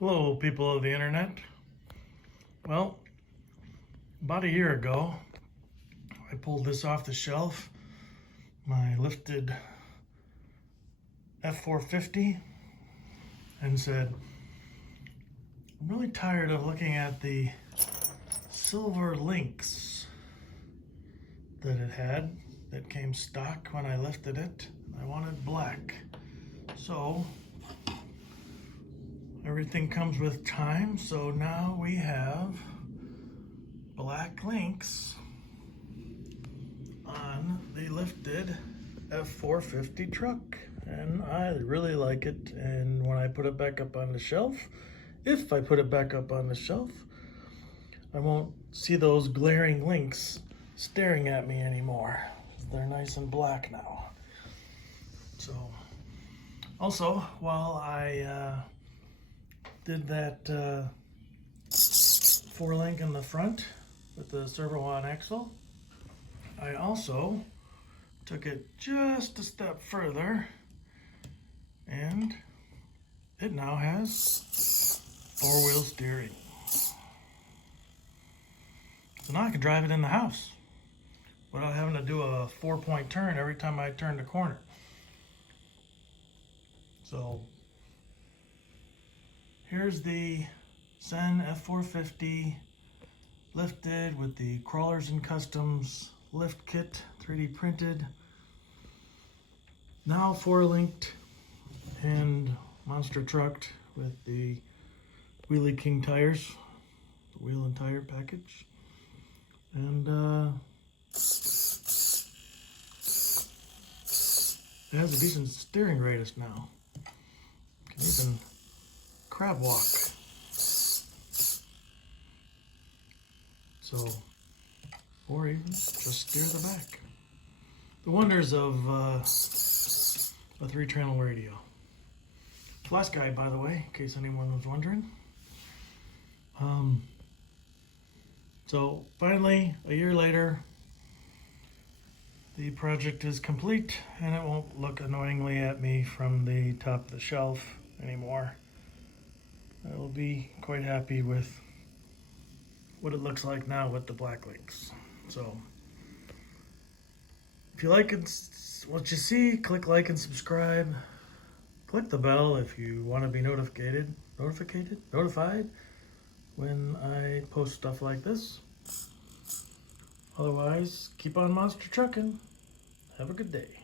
Hello, people of the internet. Well, about a year ago, I pulled this off the shelf, my lifted F450, and said, I'm really tired of looking at the silver links that it had that came stock when I lifted it. I wanted black. So everything comes with time, so now we have black links on the lifted F450 truck, and I really like it. And when I put it back up on the shelf, if I put it back up on the shelf, I won't see those glaring links staring at me anymore. They're nice and black now. So also, while I did that 4-link in the front with the servo on axle, I also took it just a step further, and it now has 4-wheel steering. So now I can drive it in the house without having to do a 4-point turn every time I turn the corner. So here's the Sen F450 lifted with the Crawlers and Customs lift kit, 3D printed. Now 4-linked and monster trucked with the Wheelie King tires, the wheel and tire package. And it has a decent steering radius now. Can even crab walk. So, or even just steer the back. The wonders of a 3-channel radio. Flash guide, by the way, in case anyone was wondering. So finally, a year later, the project is complete, and it won't look annoyingly at me from the top of the shelf anymore. I will be quite happy with what it looks like now with the black links. So if you like what you see, click like and subscribe. Click the bell if you want to be notified when I post stuff like this. Otherwise, keep on monster trucking. Have a good day.